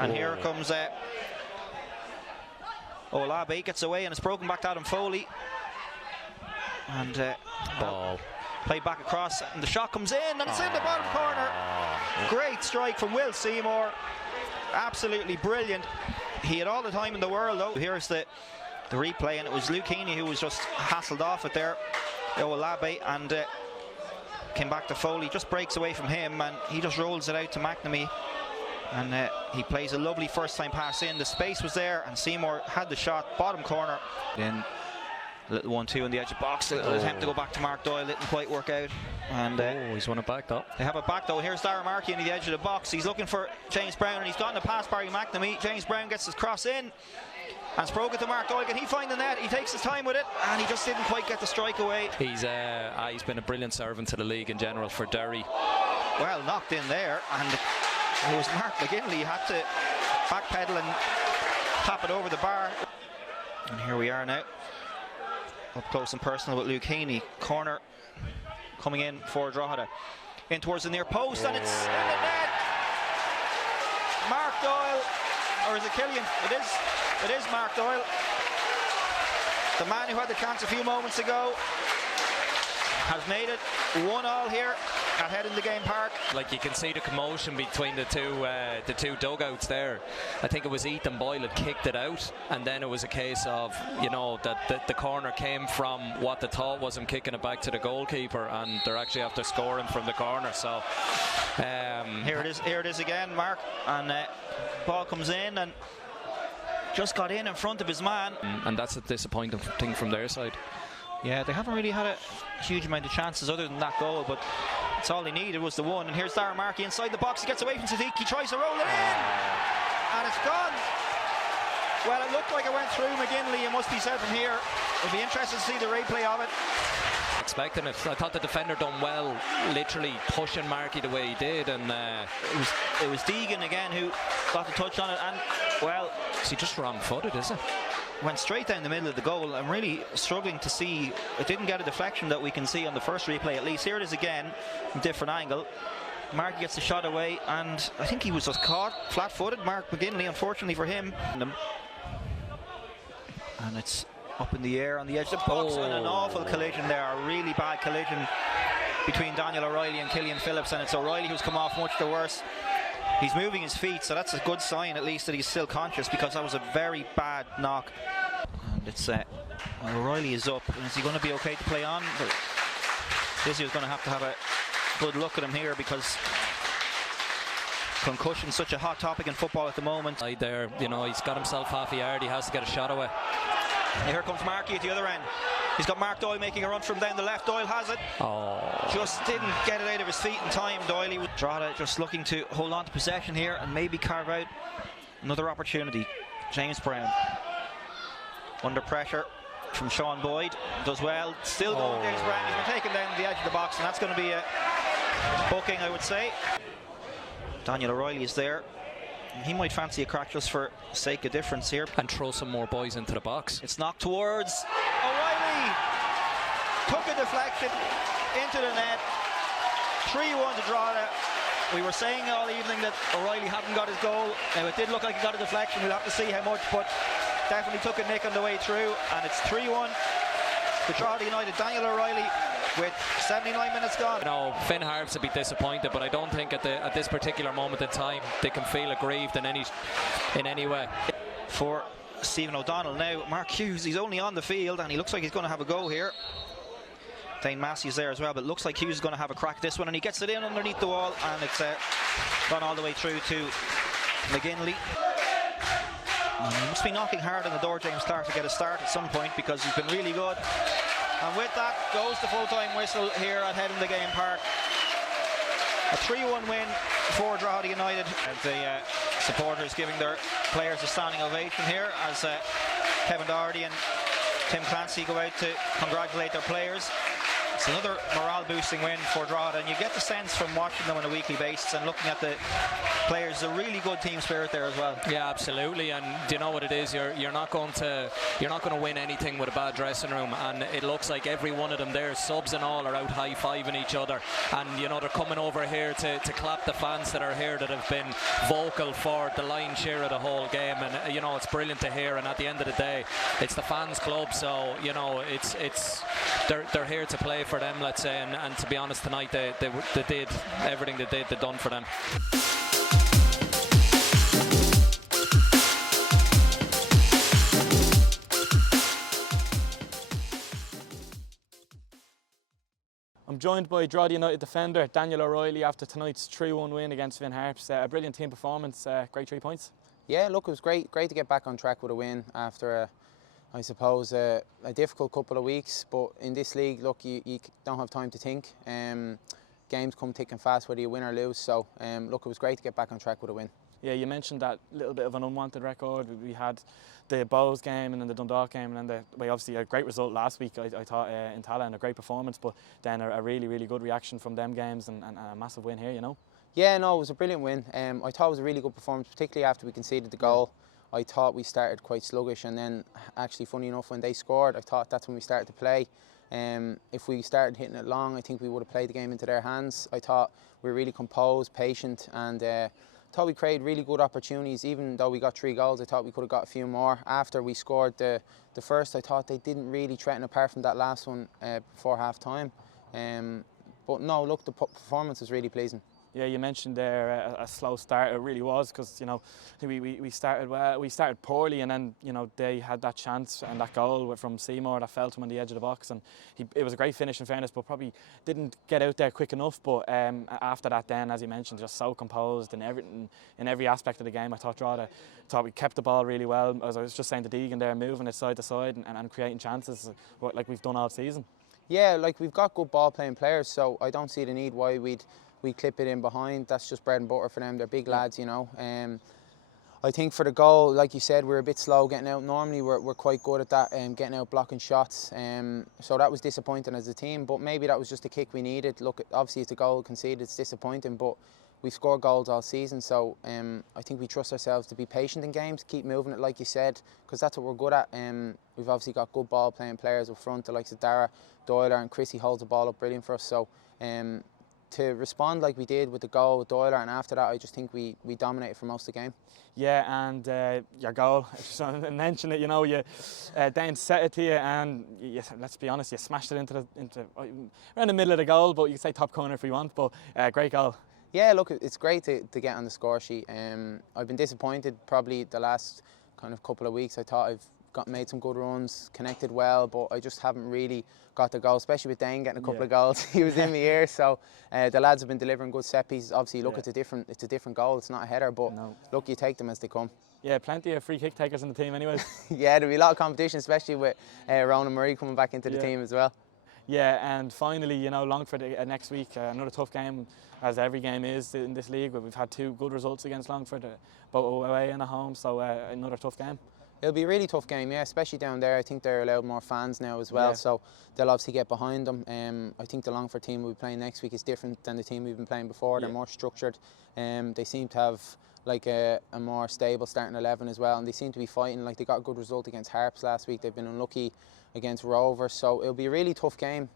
And here comes Olabe, gets away and it's broken back to Adam Foley. And ball played back across, and the shot comes in, and it's in the bottom corner. Great strike from Will Seymour, absolutely brilliant. He had all the time in the world though. Here's the replay, and it was Luke Heaney who was just hassled off it there, Olabe, and came back to Foley, just breaks away from him, and he just rolls it out to McNamee, and he plays a lovely first time pass in. The space was there, and Seymour had the shot, bottom corner. Then a little 1-2 on the edge of the box, a little attempt to go back to Mark Doyle, didn't quite work out. And he's won it back though. They have it back though. Here's Dara Markey on the edge of the box. He's looking for James Brown, and he's gotten a pass Barry McNamee. James Brown gets his cross in, and it's broken to Mark Doyle. Can he find the net? He takes his time with it, and he just didn't quite get the strike away. He's been a brilliant servant to the league in general for Derry. Well knocked in there, and it was Mark McGuinness. He had to backpedal and tap it over the bar. And here we are now, up close and personal with Luke Heaney. Corner coming in for Drogheda, in towards the near post, and it's in the net. Mark Doyle, or is it Killian? It is Mark Doyle, the man who had the chance a few moments ago, has made it 1-1 here at Head in the Game Park. Like, you can see the commotion between the two dugouts there. I think it was Ethan Boyle had kicked it out, and then it was a case of, that the corner came from what they thought was him kicking it back to the goalkeeper, and they're actually after scoring from the corner. So here it is again, Mark, and ball comes in and just got in front of his man. And that's a disappointing thing from their side. Yeah, they haven't really had a huge amount of chances other than that goal, but it's all they needed was the one. And here's Dara Markey inside the box. He gets away from Sadiq. He tries to roll it in, and it's gone. Well, it looked like it went through McGinley, it must be said from here. We'll be interested to see the replay of it. Expecting it. I thought the defender done well, literally pushing Markey the way he did, and it was Deegan again who got the touch on it, and well, is he just wrong-footed, is it? Went straight down the middle of the goal. I'm really struggling to see. It didn't get a deflection that we can see on the first replay, at least. Here it is again, different angle. Mark gets the shot away, and I think he was just caught flat-footed, Mark McGinley, unfortunately for him. And it's up in the air on the edge of the box, and an awful collision there, a really bad collision between Daniel O'Reilly and Killian Phillips, and it's O'Reilly who's come off much the worse. He's moving his feet, so that's a good sign at least that he's still conscious, because that was a very bad knock. And it's O'Reilly is up, and is he going to be okay to play on? But Dizzy was going to have a good look at him here, because concussion's such a hot topic in football at the moment. There, he's got himself half a yard, he has to get a shot away. And here comes Markey at the other end. He's got Mark Doyle making a run from down the left. Doyle has it. Just didn't get it out of his feet in time. Doyle, Drogheda just looking to hold on to possession here and maybe carve out another opportunity. James Brown under pressure from Sean Boyd, does well. Still going James Brown. He's been taken down to the edge of the box, and that's going to be a booking, I would say. Daniel O'Reilly is there. He might fancy a crack just for sake of difference here. And throw some more boys into the box. It's knocked towards O'Reilly. Took a deflection into the net. 3-1 to Drogheda. We were saying all evening that O'Reilly hadn't got his goal. Now it did look like he got a deflection. We'll have to see how much, but definitely took a nick on the way through. And it's 3-1 to Drogheda United. Daniel O'Reilly with 79 minutes gone. Finn Harps would be disappointed, but I don't think at this particular moment in time they can feel aggrieved in any way. For Stephen O'Donnell now, Mark Hughes, he's only on the field and he looks like he's going to have a go here. Dane Massey's there as well, but it looks like Hughes is going to have a crack at this one, and he gets it in underneath the wall, and it's gone all the way through to McGinley. He must be knocking hard on the door, James Clark, to get a start at some point, because he's been really good. And with that goes the full-time whistle here at Head in the Game Park. A 3-1 win for Drogheda United. And the supporters giving their players a standing ovation here as Kevin Doherty and Tim Clancy go out to congratulate their players. It's another morale-boosting win for Drogheda, and you get the sense from watching them on a weekly basis and looking at the players. A really good team spirit there as well. Yeah, absolutely. And do you know what it is? You're not going to win anything with a bad dressing room. And it looks like every one of them there, subs and all, are out high-fiving each other. And you know, they're coming over here to clap the fans that are here, that have been vocal for the lion's share of the whole game. And you know, it's brilliant to hear. And at the end of the day, it's the fans' club, so you know, they're here to play for them, let's say. And to be honest, tonight they did everything they'd done for them. I'm joined by Drogheda United defender Daniel O'Reilly after tonight's 3-1 win against Harps. A brilliant team performance, great 3 points. Yeah, look, it was great to get back on track with a win after, I suppose, a difficult couple of weeks. But in this league, look, you don't have time to think. Games come thick and fast, whether you win or lose. So, look, it was great to get back on track with a win. Yeah, you mentioned that little bit of an unwanted record. We had the Bows game and then the Dundalk game, and then obviously a great result last week, I thought, in Tala, and a great performance, but then a really, really good reaction from them games and a massive win here, you know. Yeah, no, it was a brilliant win. I thought it was a really good performance, particularly after we conceded the goal. I thought we started quite sluggish, and then actually, funny enough, when they scored, I thought that's when we started to play. If we started hitting it long, I think we would have played the game into their hands. I thought we were really composed, patient, and thought we created really good opportunities. Even though we got 3 goals, I thought we could have got a few more. After we scored the first, I thought they didn't really threaten apart from that last one before half time. But no, look, the performance was really pleasing. Yeah, you mentioned there a slow start. It really was, because you know, we started well. We started poorly, and then you know, they had that chance and that goal from Seymour that fell to him on the edge of the box, and it was a great finish in fairness, but probably didn't get out there quick enough. But after that, then, as you mentioned, just so composed in every aspect of the game. I thought we kept the ball really well. As I was just saying to Deegan there, moving it side to side and creating chances like we've done all season. Yeah, like we've got good ball playing players, so I don't see the need why we'd clip it in behind. That's just bread and butter for them. They're big lads, you know. I think for the goal, like you said, we're a bit slow getting out. Normally we're quite good at that, getting out blocking shots. So that was disappointing as a team, but maybe that was just the kick we needed. Look, obviously it's a goal conceded, it's disappointing, but we've scored goals all season, so I think we trust ourselves to be patient in games, keep moving it like you said, because that's what we're good at. We've obviously got good ball playing players up front, the likes of Dara, Doyler, and Chrissy holds the ball up brilliant for us. So to respond like we did with the goal with Doyler, and after that I just think we dominated for most of the game. Yeah, and your goal, I just want to mention it, you know, you Dane set it to you, and let's be honest, you smashed it into around the middle of the goal, but you can say top corner if we want, but great goal. Yeah, look, it's great to get on the score sheet. I've been disappointed probably the last kind of couple of weeks. I thought I've made some good runs, connected well, but I just haven't really got the goal, especially with Dane getting a couple of goals. He was in the ear, so the lads have been delivering good set pieces. Obviously, look, it's a different goal. It's not a header, but look, you take them as they come. Yeah, plenty of free kick takers in the team anyways. Yeah, there'll be a lot of competition, especially with Ronan Murray coming back into the team as well. Yeah, and finally, you know, Longford next week, another tough game, as every game is in this league. We've had 2 good results against Longford, both away and at home, so another tough game. It'll be a really tough game, yeah, especially down there. I think they're allowed more fans now as well, so they'll obviously get behind them. I think the Longford team we'll be playing next week is different than the team we've been playing before. They're more structured. They seem to have like a more stable starting 11 as well, and they seem to be fighting. Like, they got a good result against Harps last week. They've been unlucky against Rovers, so it'll be a really tough game.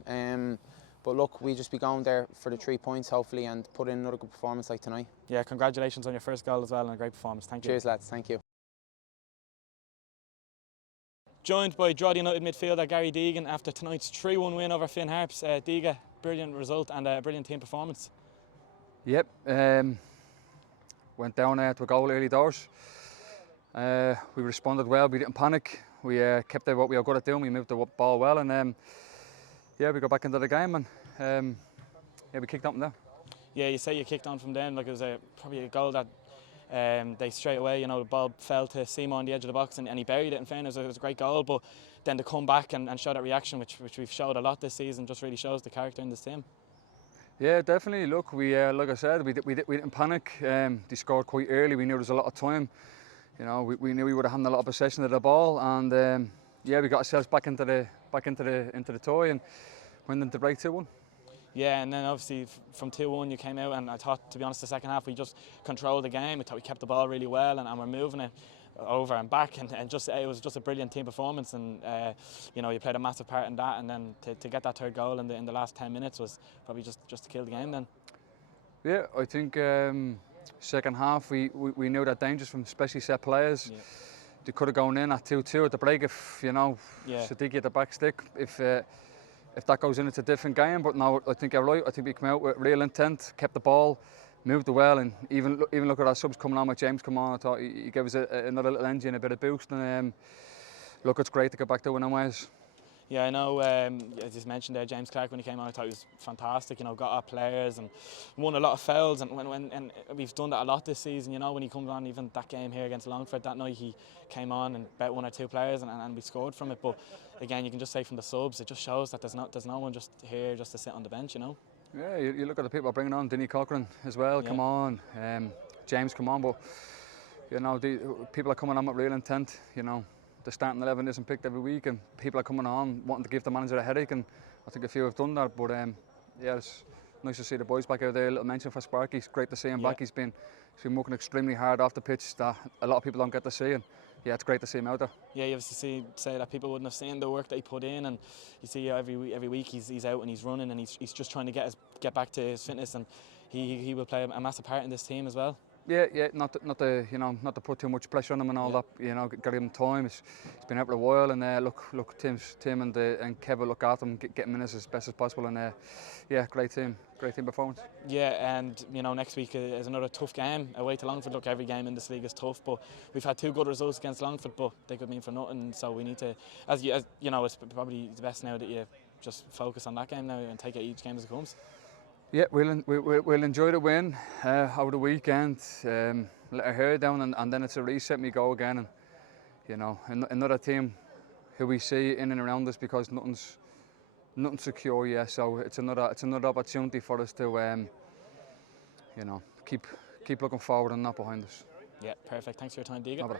But look, we'll just be going there for the 3 points hopefully, and put in another good performance like tonight. Yeah, congratulations on your first goal as well, and a great performance. Thank you. Cheers lads, thank you. Joined by Drogheda United midfielder Gary Deegan after tonight's 3-1 win over Harps. Deegan, brilliant result and a brilliant team performance. Yep, went down to a goal early doors. We responded well, we didn't panic. We kept at what we were good at doing. We moved the ball well, and yeah, we got back into the game, and yeah, we kicked on from there. Yeah, you say you kicked on from then. Like, it was probably a goal that they straight away, you know, the ball fell to Seymour on the edge of the box, and he buried it. In fairness, it was a great goal, but then to come back and show that reaction, which we've showed a lot this season, just really shows the character in this team. Yeah, definitely. Look, we like I said, we didn't panic. They scored quite early. We knew there was a lot of time. You know, we knew we would have had a lot of possession of the ball, and yeah, we got ourselves back into the toy and went into break 2-1. Yeah, and then obviously from 2-1 you came out, and I thought, to be honest, the second half we just controlled the game. I thought we kept the ball really well, and we're moving it over and back, and just it was just a brilliant team performance, and you know, you played a massive part in that, and then to get that third goal in the last 10 minutes was probably just to kill the game then. Yeah, I think second half we knew that dangers from especially set players. Yeah. They could have gone in at 2-2 at the break if, you know, Siddiqui at the back stick. If that goes in, it's a different game. But now I think you're right. I think we came out with real intent, kept the ball, moved it well, and even look at our subs coming on with James come on. I thought he gave us another little engine, a bit of boost, and look, it's great to get back to winning ways. Yeah, I know, as you mentioned there, James Clark, when he came on, I thought he was fantastic, you know, got our players and won a lot of fouls, and and we've done that a lot this season, you know, when he comes on, even that game here against Longford, that night he came on and bet 1 or 2 players and we scored from it. But again, you can just say from the subs, it just shows that there's no one just here just to sit on the bench, you know. Yeah, you look at the people bringing on, Denny Cochran as well, come on, James come on, but you know, the people are coming on with real intent, you know. The starting 11 isn't picked every week, and people are coming on wanting to give the manager a headache, and I think a few have done that. But yeah, it's nice to see the boys back out there. A little mention for Sparky. It's great to see him back. He's been working extremely hard off the pitch that a lot of people don't get to see, and yeah, it's great to see him out there. Yeah, you obviously say that people wouldn't have seen the work that he put in, and you see every week he's out and he's running, and he's just trying to get back to his fitness, and he will play a massive part in this team as well. Yeah, not to put too much pressure on him and all that. You know, get him time. He's been out for a while, and look, Tim and Kev will look after him, get him in as best as possible, and yeah, great team performance. Yeah, and you know, next week is another tough game away to Longford. Look, every game in this league is tough, but we've had 2 good results against Longford, but they could mean for nothing. So we need to, as you know, it's probably the best now that you just focus on that game now and take it each game as it comes. Yeah, we'll enjoy the win over the weekend, let our hair down, and then it's a reset and we go again. And you know, another team who we see in and around us, because nothing's secure yet. So it's another opportunity for us to you know, keep looking forward and not behind us. Yeah, perfect. Thanks for your time, Diego. No